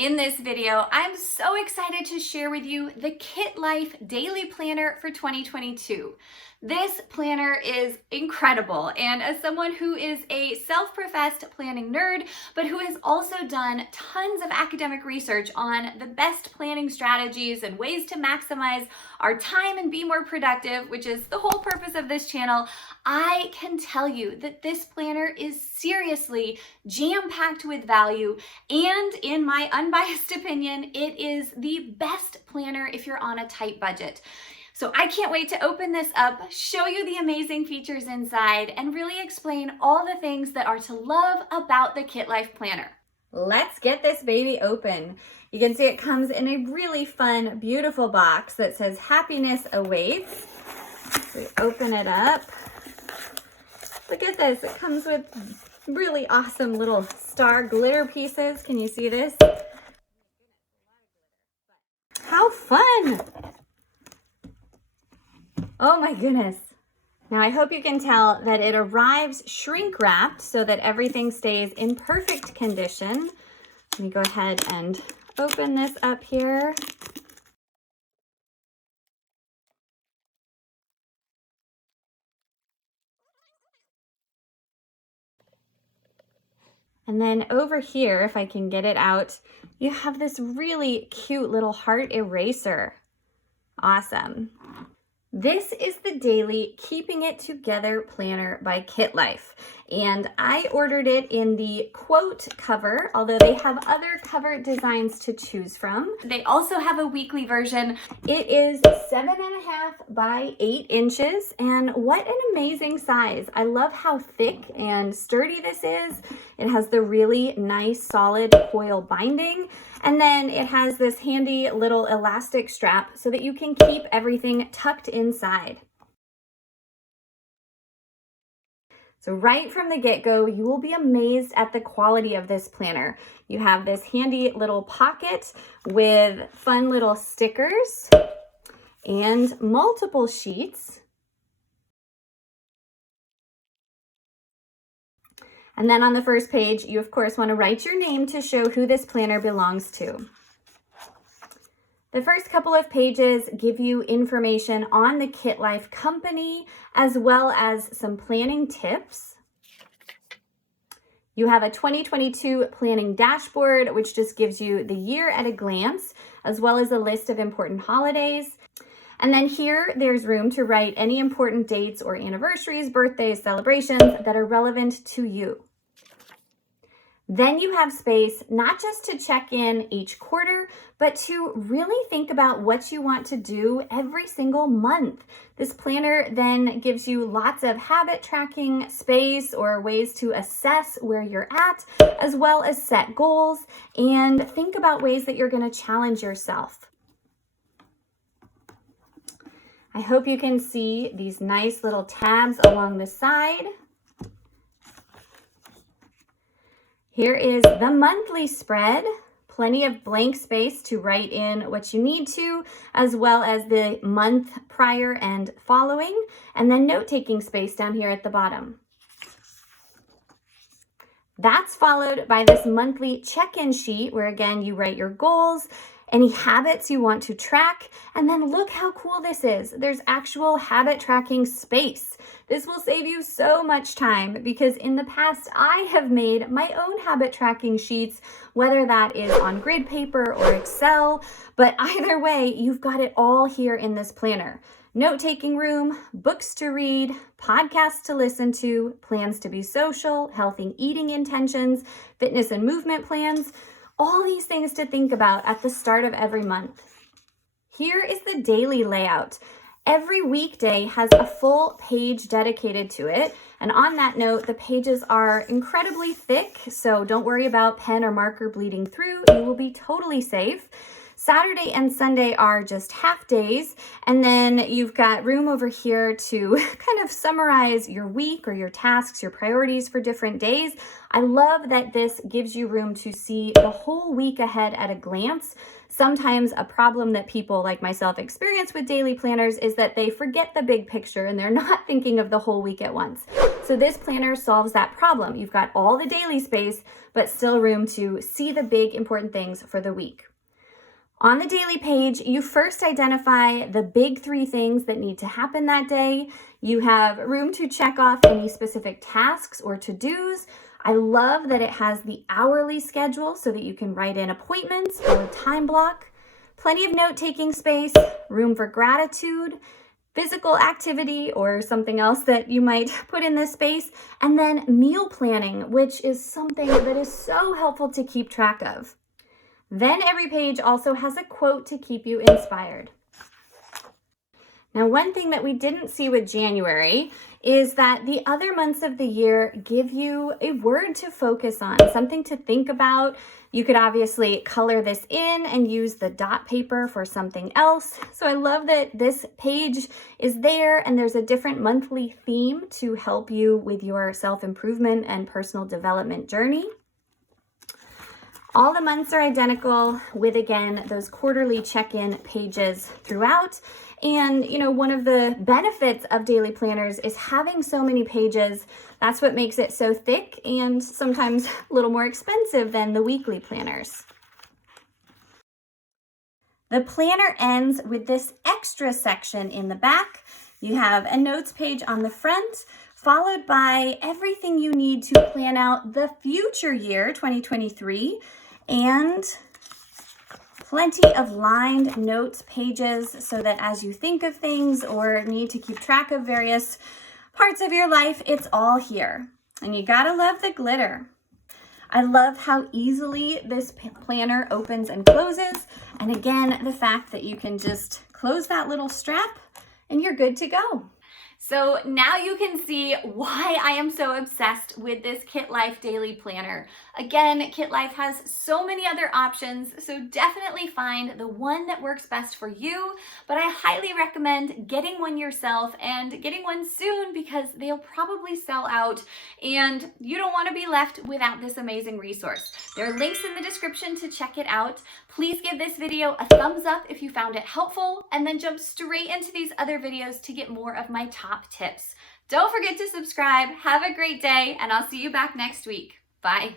In this video, I'm so excited to share with you the KITLIFE Daily Planner for 2022. This planner is incredible, and as someone who is a self-professed planning nerd, but who has also done tons of academic research on the best planning strategies and ways to maximize our time and be more productive, which is the whole purpose of this channel, I can tell you that this planner is seriously jam-packed with value, and in my unbiased opinion, it is the best planner if you're on a tight budget. So I can't wait to open this up, show you the amazing features inside, and really explain all the things that are to love about the KITLIFE planner. Let's get this baby open. You can see it comes in a really fun, beautiful box that says happiness awaits. So we open it up. Look at this, it comes with really awesome little star glitter pieces. Can you see this? How fun! Oh my goodness. Now I hope you can tell that it arrives shrink wrapped so that everything stays in perfect condition. Let me go ahead and open this up here. And then over here, if I can get it out, you have this really cute little heart eraser. Awesome. This is the Daily Keeping It Together Planner by KITLIFE, and I ordered it in the quote cover, although they have other cover designs to choose from. They also have a weekly version. It is 7.5 by 8 inches, and what an amazing size. I love how thick and sturdy this is. It has the really nice solid foil binding, and then it has this handy little elastic strap so that you can keep everything tucked inside. So right from the get-go, you will be amazed at the quality of this planner. You have this handy little pocket with fun little stickers and multiple sheets. And then on the first page, you of course want to write your name to show who this planner belongs to. The first couple of pages give you information on the KITLIFE company, as well as some planning tips. You have a 2022 planning dashboard, which just gives you the year at a glance, as well as a list of important holidays. And then here, there's room to write any important dates or anniversaries, birthdays, celebrations that are relevant to you. Then you have space not just to check in each quarter, but to really think about what you want to do every single month. This planner then gives you lots of habit tracking space or ways to assess where you're at, as well as set goals and think about ways that you're going to challenge yourself. I hope you can see these nice little tabs along the side. Here is the monthly spread, plenty of blank space to write in what you need to, as well as the month prior and following, and then note-taking space down here at the bottom. That's followed by this monthly check-in sheet where again you write your goals, any habits you want to track, and then look how cool this is. There's actual habit tracking space. This will save you so much time because in the past I have made my own habit tracking sheets, whether that is on grid paper or Excel, but either way, you've got it all here in this planner. Note-taking room, books to read, podcasts to listen to, plans to be social, healthy eating intentions, fitness and movement plans, all these things to think about at the start of every month. Here is the daily layout. Every weekday has a full page dedicated to it. And on that note, the pages are incredibly thick, so don't worry about pen or marker bleeding through. You will be totally safe. Saturday and Sunday are just half days, and then you've got room over here to kind of summarize your week or your tasks, your priorities for different days. I love that this gives you room to see the whole week ahead at a glance. Sometimes a problem that people like myself experience with daily planners is that they forget the big picture and they're not thinking of the whole week at once. So this planner solves that problem. You've got all the daily space, but still room to see the big important things for the week. On the daily page, you first identify the big 3 things that need to happen that day. You have room to check off any specific tasks or to-dos. I love that it has the hourly schedule so that you can write in appointments or a time block. Plenty of note-taking space, room for gratitude, physical activity or something else that you might put in this space, and then meal planning, which is something that is so helpful to keep track of. Then every page also has a quote to keep you inspired. Now, one thing that we didn't see with January is that the other months of the year give you a word to focus on, something to think about. You could obviously color this in and use the dot paper for something else. So I love that this page is there and there's a different monthly theme to help you with your self-improvement and personal development journey. All the months are identical with, again, those quarterly check-in pages throughout. And, one of the benefits of daily planners is having so many pages. That's what makes it so thick and sometimes a little more expensive than the weekly planners. The planner ends with this extra section in the back. You have a notes page on the front, followed by everything you need to plan out the future year, 2023, and plenty of lined notes pages so that as you think of things or need to keep track of various parts of your life, it's all here. And you gotta love the glitter. I love how easily this planner opens and closes. And again, the fact that you can just close that little strap and you're good to go. So now you can see why I am so obsessed with this KITLIFE daily planner. Again, KITLIFE has so many other options, so definitely find the one that works best for you, but I highly recommend getting one yourself and getting one soon because they'll probably sell out and you don't want to be left without this amazing resource. There are links in the description to check it out. Please give this video a thumbs up if you found it helpful, and then jump straight into these other videos to get more of my top tips. Don't forget to subscribe. Have a great day, and I'll see you back next week. Bye.